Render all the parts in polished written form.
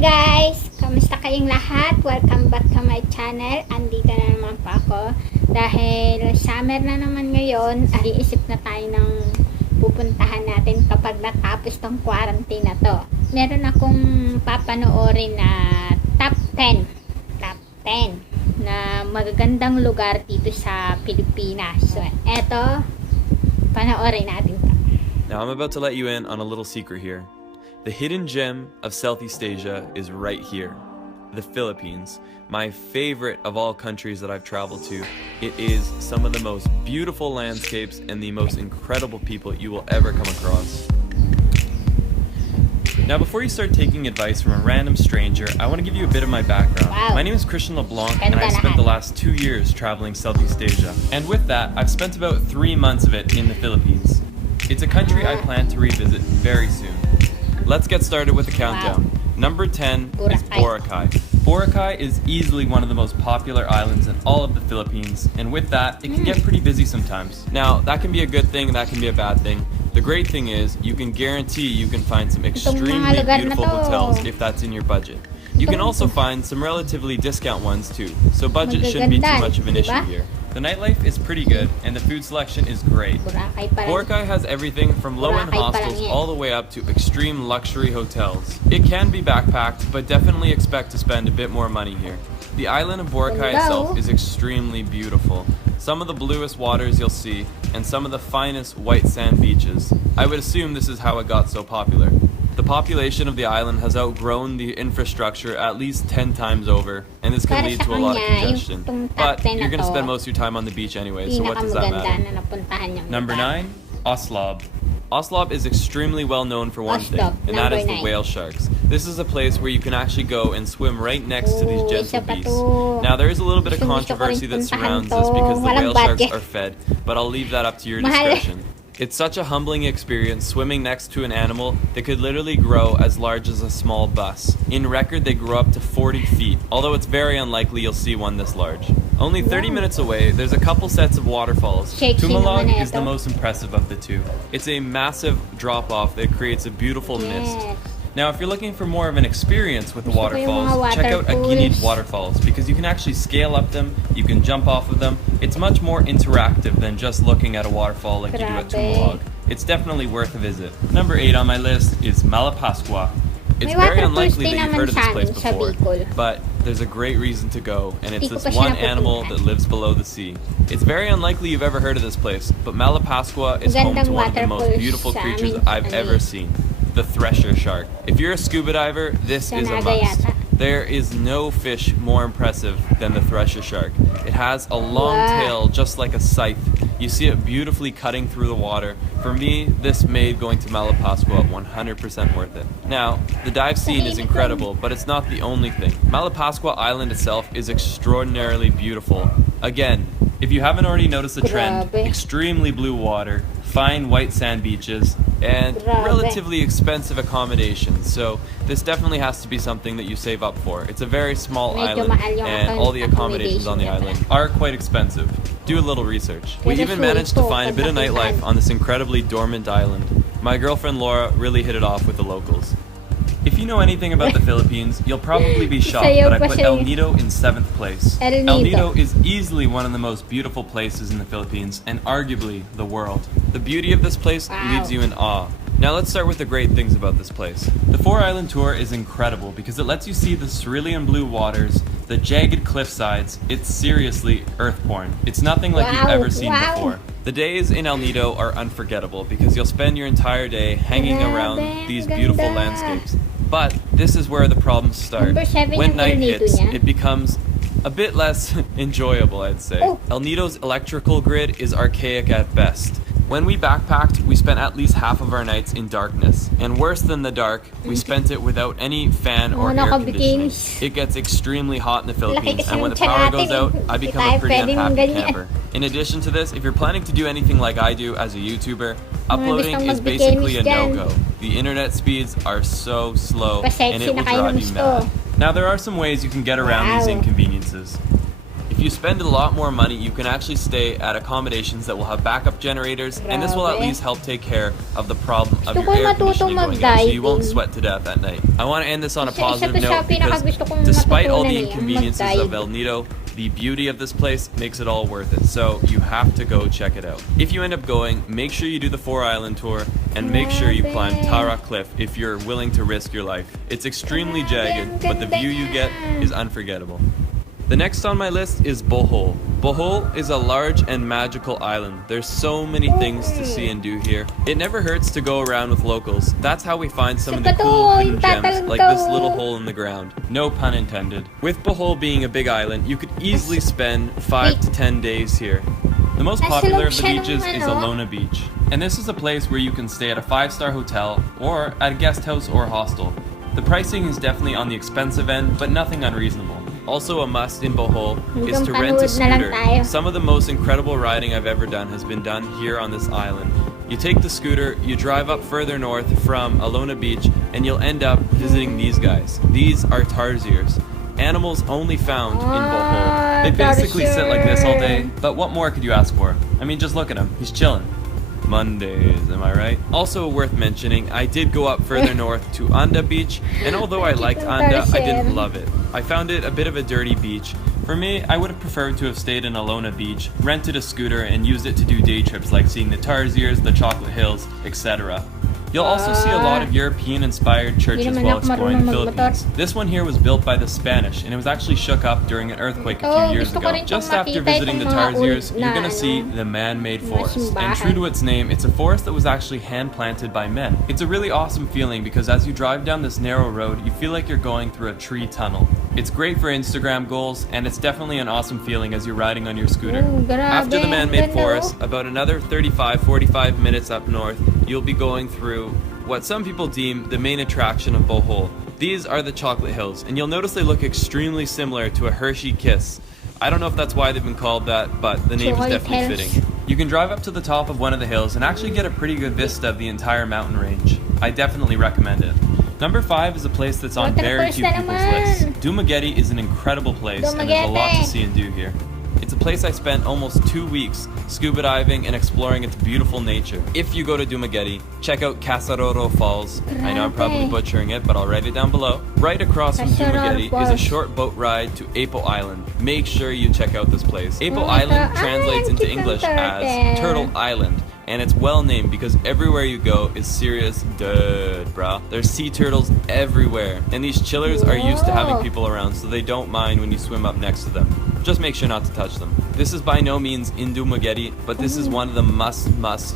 guys! Kamusta kayong lahat? Welcome back to my channel. Andito na naman po ako. Dahil summer na naman ngayon, iisip na tayo ng pupuntahan natin kapag natapos tong quarantine na to. Meron akong papanoorin na top 10 na magagandang lugar dito sa Pilipinas. So, eto, panoorin natin to. Now I'm about to let you in on a little secret here. The hidden gem of Southeast Asia is right here, the Philippines. My favorite of all countries that I've traveled to. It is some of the most beautiful landscapes and the most incredible people you will ever come across. Now before you start taking advice from a random stranger, I want to give you a bit of my background. Wow. My name is Christian LeBlanc and I've spent the last 2 years traveling Southeast Asia. And with that, I've spent about 3 months of it in the Philippines. It's a country I plan to revisit very soon. Let's get started with the countdown. Number 10 is Boracay. Boracay is easily one of the most popular islands in all of the Philippines, and with that, it can get pretty busy sometimes. Now, that can be a good thing, that can be a bad thing. The great thing is, you can guarantee you can find some extremely beautiful hotels if that's in your budget. You can also find some relatively discount ones too, so budget shouldn't be too much of an issue here. The nightlife is pretty good, and the food selection is great. Boracay has everything from low-end hostels all the way up to extreme luxury hotels. It can be backpacked, but definitely expect to spend a bit more money here. The island of Boracay itself is extremely beautiful. Some of the bluest waters you'll see, and some of the finest white sand beaches. I would assume this is how it got so popular. The population of the island has outgrown the infrastructure at least 10 times over, and this can lead to a lot of congestion. But you're going to spend most of your time on the beach anyway, so what does that matter? Number 9, Oslob. Oslob is extremely well known for one thing, and that is the whale sharks. This is a place where you can actually go and swim right next to these gentle beasts. Now there is a little bit of controversy that surrounds this because the whale sharks are fed, but I'll leave that up to your discretion. It's such a humbling experience swimming next to an animal that could literally grow as large as a small bus. In record, they grow up to 40 feet, although it's very unlikely you'll see one this large. Only 30 minutes away, there's a couple sets of waterfalls. Dumaguete is the most impressive of the two. It's a massive drop-off that creates a beautiful mist. Now, if you're looking for more of an experience with the waterfalls, check out Aguinid Waterfalls because you can actually scale up them, you can jump off of them. It's much more interactive than just looking at a waterfall like you do at Dumaguete. It's definitely worth a visit. Number 8 on my list is Malapascua. It's very unlikely that you've heard of this place before, but there's a great reason to go, and it's this one animal that lives below the sea. It's very unlikely you've ever heard of this place, but Malapascua is home to one of the most beautiful creatures I've ever seen. The Thresher Shark. If you're a scuba diver, this is a must. There is no fish more impressive than the Thresher Shark. It has a long tail just like a scythe. You see it beautifully cutting through the water. For me, this made going to Malapascua 100% worth it. Now, the dive scene is incredible, but it's not the only thing. Malapascua Island itself is extraordinarily beautiful. Again, if you haven't already noticed the trend, extremely blue water, fine white sand beaches, and relatively expensive accommodations. So this definitely has to be something that you save up for. It's a very small island, and all the accommodations on the island are quite expensive. Do a little research. We even managed to find a bit of nightlife on this incredibly dormant island. My girlfriend Laura really hit it off with the locals. If you know anything about the Philippines, you'll probably be shocked that I put El Nido in 7th place. El Nido is easily one of the most beautiful places in the Philippines and arguably the world. The beauty of this place leaves you in awe. Now let's start with the great things about this place. The 4-island tour is incredible because it lets you see the cerulean blue waters, the jagged cliff sides. It's seriously earth-born. It's nothing like you've ever seen before. The days in El Nido are unforgettable because you'll spend your entire day hanging around these beautiful landscapes. But this is where the problems start. When night hits, it becomes a bit less enjoyable, I'd say. El Nido's electrical grid is archaic at best. When we backpacked, we spent at least half of our nights in darkness. And worse than the dark, we spent it without any fan or air conditioning. It gets extremely hot in the Philippines, and when the power goes out, I become a pretty unhappy camper. In addition to this, if you're planning to do anything like I do as a YouTuber, uploading is basically a no-go. The internet speeds are so slow, and it will drive you mad. Now there are some ways you can get around these inconveniences. If If you spend a lot more money, you can actually stay at accommodations that will have backup generators, and this will at least help take care of the problem of your air conditioning going out, so you won't sweat to death at night. I want to end this on a positive note because despite all the inconveniences of El Nido, the beauty of this place makes it all worth it, so you have to go check it out. If you end up going, make sure you do the 4-island tour, and make sure you climb Tara Cliff if you're willing to risk your life. It's extremely jagged, but the view you get is unforgettable. The next on my list is Bohol. Bohol is a large and magical island. There's so many things to see and do here. It never hurts to go around with locals. That's how we find some of the cool hidden gems, like this little hole in the ground. No pun intended. With Bohol being a big island, you could easily spend 5 to 10 days here. The most popular of the beaches is Alona Beach. And this is a place where you can stay at a 5-star hotel or at a guest house or hostel. The pricing is definitely on the expensive end, but nothing unreasonable. Also a must in Bohol is to rent a scooter. Some of the most incredible riding I've ever done has been done here on this island. You take the scooter, you drive up further north from Alona Beach, and you'll end up visiting these guys. These are tarsiers. Animals only found in Bohol. They basically sit like this all day, but what more could you ask for? I mean, just look at him, he's chilling. Mondays, am I right? Also worth mentioning, I did go up further north to Anda Beach, and although I liked Anda, I didn't love it. I found it a bit of a dirty beach. For me, I would have preferred to have stayed in Alona Beach, rented a scooter, and used it to do day trips like seeing the Tarsiers, the Chocolate Hills, etc. You'll also see a lot of European-inspired churches while exploring the Philippines. This one here was built by the Spanish, and it was actually shook up during an earthquake a few years ago. Just after visiting the Tarsiers, you're gonna see the man-made forest. And true to its name, it's a forest that was actually hand-planted by men. It's a really awesome feeling because as you drive down this narrow road, you feel like you're going through a tree tunnel. It's great for Instagram goals, and it's definitely an awesome feeling as you're riding on your scooter. After the man-made forest, about another 35-45 minutes up north, you'll be going through what some people deem the main attraction of Bohol. These are the Chocolate Hills, and you'll notice they look extremely similar to a Hershey Kiss. I don't know if that's why they've been called that, but the name is definitely fitting. You can drive up to the top of one of the hills and actually get a pretty good vista of the entire mountain range. I definitely recommend it. Number 5 is a place that's on very few people's lists. Dumaguete is an incredible place, and there's a lot to see and do here. It's a place I spent almost 2 weeks scuba diving and exploring its beautiful nature. If you go to Dumaguete, check out Casaroro Falls. I know I'm probably butchering it, but I'll write it down below. Right across from Dumaguete is a short boat ride to Apo Island. Make sure you check out this place. Apo Island translates into English as Turtle Island. And it's well named because everywhere you go is serious dude, brah. There's sea turtles everywhere, and these chillers are used to having people around, so they don't mind when you swim up next to them. Just make sure not to touch them. This is by no means in Dumaguete, but this is one of the must-dos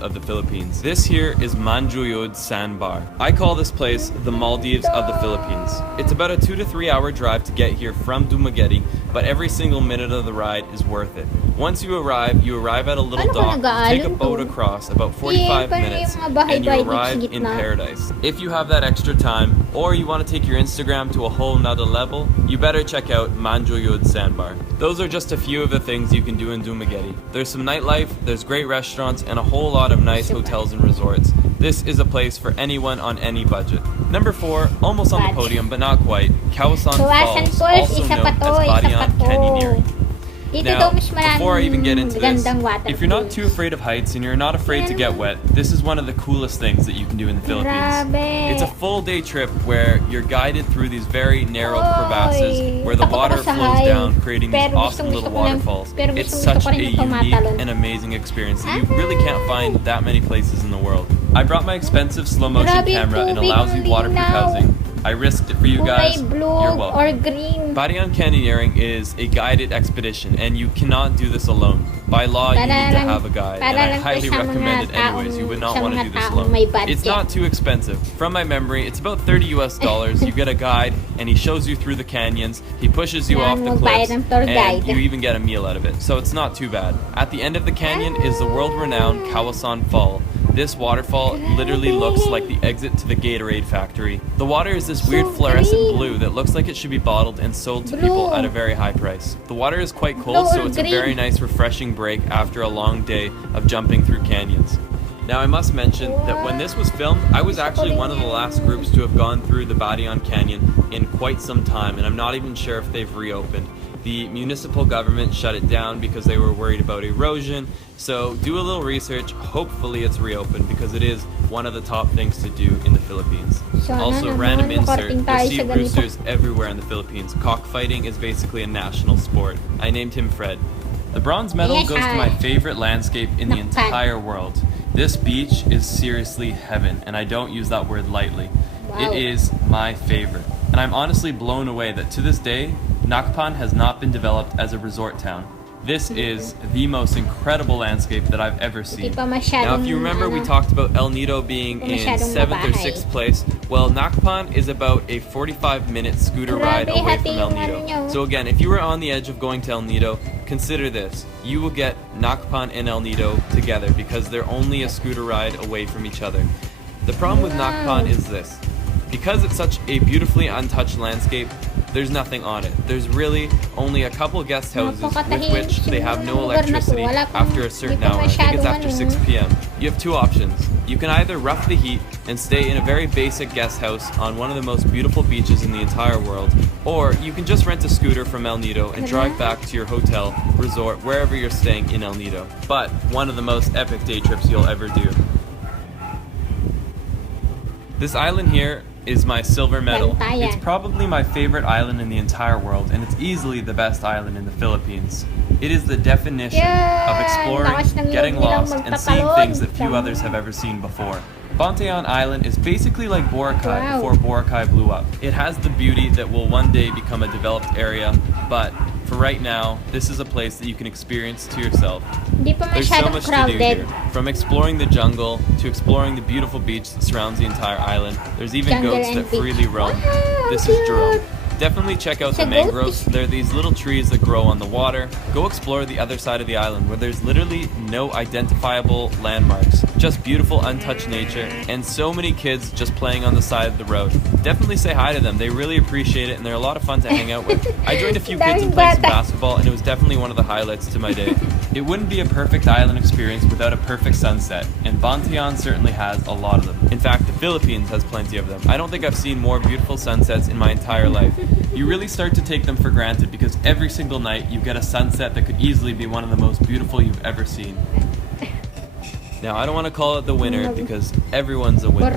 of the Philippines. This here is Mangroves Sandbar. I call this place the Maldives of the Philippines. It's about a 2 to 3 hour drive to get here from Dumaguete, but every single minute of the ride is worth it. Once you arrive at a little dock, take a boat across about 45 minutes, and you arrive in paradise. If you have that extra time, or you want to take your Instagram to a whole nother level, you better check out Mangroves Sandbar. Those are just a few of the things you can do in Dumaguete. There's some nightlife, there's great restaurants, and a whole lot of nice hotels and resorts. This is a place for anyone on any budget. Number 4, almost on the podium, but not quite, Kawasan Falls, also known as Barian Canyoneering. Now, before I even get into this, if you're not too afraid of heights and you're not afraid to get wet, this is one of the coolest things that you can do in the Philippines. It's a full day trip where you're guided through these very narrow crevasses where the water flows down, creating these awesome little waterfalls. It's such a unique and amazing experience that you really can't find that many places in the world. I brought my expensive slow motion camera in a lousy waterproof housing. I risked it for you guys. You're welcome. Barian Canyoneering is a guided expedition, and you cannot do this alone. By law, you need to have a guide, and I highly recommend it anyways. You would not want to do this alone. It's not too expensive. From my memory, it's about $30 US. You get a guide, and he shows you through the canyons, he pushes you off the cliffs, and you even get a meal out of it, so it's not too bad. At the end of the canyon is the world-renowned Kawasan Fall. This waterfall literally looks like the exit to the Gatorade factory. The water is this weird fluorescent blue that looks like it should be bottled and sold to people at a very high price. The water is quite cold, so it's a very nice refreshing break after a long day of jumping through canyons. Now I must mention that when this was filmed, I was actually one of the last groups to have gone through the Barian Canyon in quite some time, and I'm not even sure if they've reopened. The municipal government shut it down because they were worried about erosion. So do a little research. Hopefully it's reopened because it is one of the top things to do in the Philippines. Also, random insert, there's sea roosters everywhere in the Philippines. Cockfighting is basically a national sport. I named him Fred. The bronze medal goes to my favorite landscape in the entire world. This beach is seriously heaven, and I don't use that word lightly. Wow. It is my favorite. And I'm honestly blown away that to this day, Nakpan has not been developed as a resort town. This is the most incredible landscape that I've ever seen. Now, if you remember, we talked about El Nido being in 7th or 6th place. Well, Nakpan is about a 45-minute scooter ride away from El Nido. So again, if you were on the edge of going to El Nido, consider this. You will get Nakpan and El Nido together because they're only a scooter ride away from each other. The problem with Nakpan is this. Because it's such a beautifully untouched landscape, there's nothing on it. There's really only a couple guest houses with which they have no electricity after a certain hour. I think it's after 6 p.m. You have two options. You can either rough the heat and stay in a very basic guest house on one of the most beautiful beaches in the entire world, or you can just rent a scooter from El Nido and drive back to your hotel, resort, wherever you're staying in El Nido. But one of the most epic day trips you'll ever do. This island here is my silver medal. It's probably my favorite island in the entire world, and it's easily the best island in the Philippines. It is the definition of exploring, getting lost, and seeing things that few others have ever seen before. Bantayan Island is basically like Boracay before Boracay blew up. It has the beauty that will one day become a developed area, but for right now, this is a place that you can experience to yourself. There's so much to do here. From exploring the jungle to exploring the beautiful beach that surrounds the entire island. There's even goats that freely roam. This is Jerome. Definitely check out the mangroves. They're these little trees that grow on the water. Go explore the other side of the island where there's literally no identifiable landmarks. Just beautiful untouched nature and so many kids just playing on the side of the road. Definitely say hi to them. They really appreciate it and they're a lot of fun to hang out with. I joined a few kids and played some basketball and it was definitely one of the highlights to my day. It wouldn't be a perfect island experience without a perfect sunset, and Bantayan certainly has a lot of them. In fact, the Philippines has plenty of them. I don't think I've seen more beautiful sunsets in my entire life. You really start to take them for granted because every single night you get a sunset that could easily be one of the most beautiful you've ever seen. Now, I don't want to call it the winner because everyone's a winner.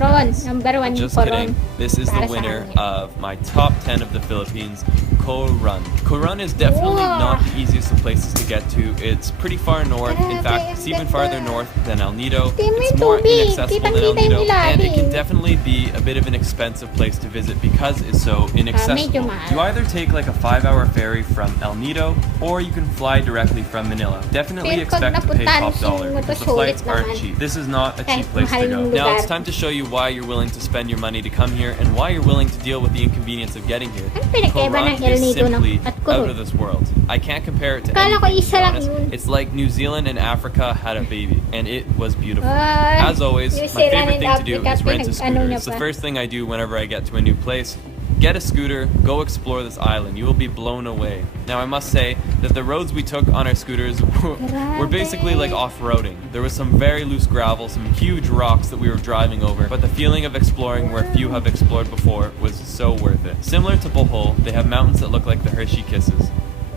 Just kidding. This is the winner of my top 10 of the Philippines, Coron. Coron is definitely not the easiest of places to get to. It's pretty far north. In fact, it's even farther north than El Nido. It's more inaccessible than El Nido, and it can definitely be a bit of an expensive place to visit because it's so inaccessible. You either take like a 5-hour ferry from El Nido, or you can fly directly from Manila. Definitely expect to pay top dollar because the flights aren't cheap. This is not a cheap place to go. Now it's time to show you why you're willing to spend your money to come here and why you're willing to deal with the inconvenience of getting here. Coron is simply out of this world. I can't compare it to anything, to be honest. It's like New Zealand and Africa had a baby, and it was beautiful. As always, my favorite thing to do is rent a scooter. It's the first thing I do whenever I get to a new place. Get a scooter, go explore this island. You will be blown away. Now I must say that the roads we took on our scooters were basically like off-roading. There was some very loose gravel, some huge rocks that we were driving over, but the feeling of exploring where few have explored before was so worth it. Similar to Bohol, they have mountains that look like the Hershey Kisses.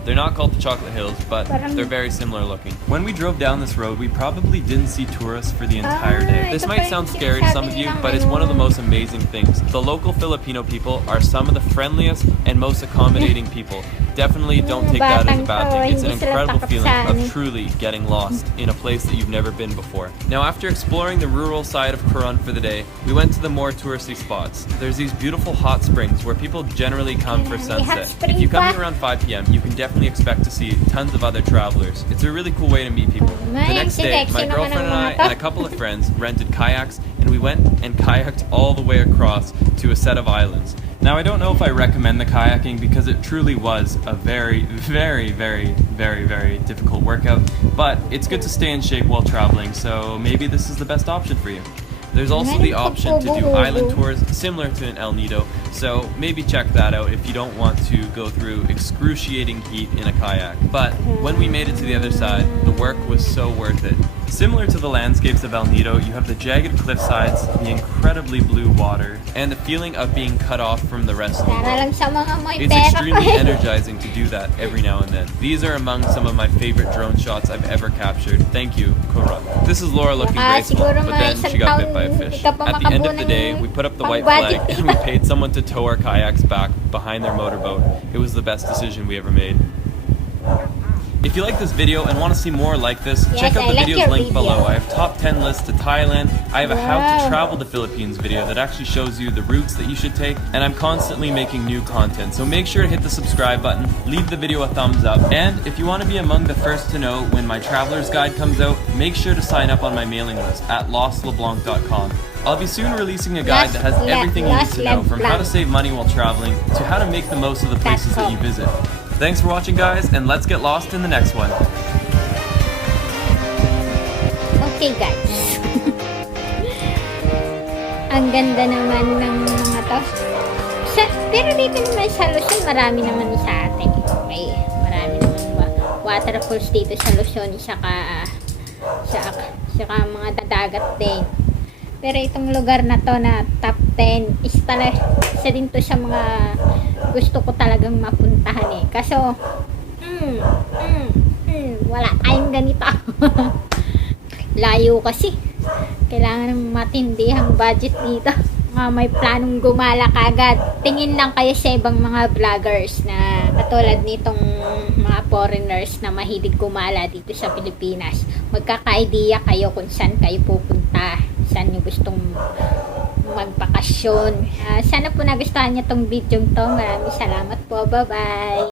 They're not called the Chocolate Hills, but they're very similar looking. When we drove down this road, we probably didn't see tourists for the entire day. This might sound scary to some of you, but it's one of the most amazing things. The local Filipino people are some of the friendliest and most accommodating people. Definitely don't take that as a bad thing. It's an incredible feeling of truly getting lost in a place that you've never been before. Now, after exploring the rural side of Coron for the day, we went to the more touristy spots. There's these beautiful hot springs where people generally come for sunset. If you come here around 5 p.m., you can definitely expect to see tons of other travelers. It's a really cool way to meet people. The next day, my girlfriend and I and a couple of friends rented kayaks, and we went and kayaked all the way across to a set of islands. Now, I don't know if I recommend the kayaking because it truly was a very, very, very, very, very difficult workout, but it's good to stay in shape while traveling, so maybe this is the best option for you. There's also the option to do island tours similar to an El Nido, so maybe check that out if you don't want to go through excruciating heat in a kayak. But when we made it to the other side, the work was so worth it. Similar to the landscapes of El Nido, you have the jagged cliff sides, the incredibly blue water, and the feeling of being cut off from the rest of the world. It's extremely energizing to do that every now and then. These are among some of my favorite drone shots I've ever captured. Thank you, Cora. This is Laura looking graceful, but then she got bit by a fish. At the end of the day, we put up the white flag and we paid someone to tow our kayaks back behind their motorboat. It was the best decision we ever made. If you like this video and want to see more like this, check out the video's link below. I have top 10 lists to Thailand, I have a how to travel the Philippines video that actually shows you the routes that you should take, and I'm constantly making new content. So make sure to hit the subscribe button, leave the video a thumbs up, and if you want to be among the first to know when my traveler's guide comes out, make sure to sign up on my mailing list at lostleblanc.com. I'll be soon releasing a guide that has everything you need to know, from how to save money while traveling to how to make the most of the places that you visit. Thanks for watching, guys, and let's get lost in the next one. Okay, guys. Ang ganda naman ng mga to. Pero dito naman sa Luzon, marami naman sa atin. Okay, marami naman waterfalls dito sa Luzon, saka mga dagat din. Pero itong lugar na to na top 10 is talaga isa din to sa mga gusto ko talagang mapuntahan eh. Kaso, wala tayong ganito. Layo kasi. Kailangan ng matindihang budget dito. Mga may planong gumala kagad. Tingin lang kayo sa ibang mga vloggers na katulad nitong mga foreigners na mahilig gumala dito sa Pilipinas. Magkaka-idea kayo kung saan kayo pupunta. Saan nyo gustong magbakasyon. Sana po nagustuhan niyo tong video to. Maraming salamat po. Bye-bye!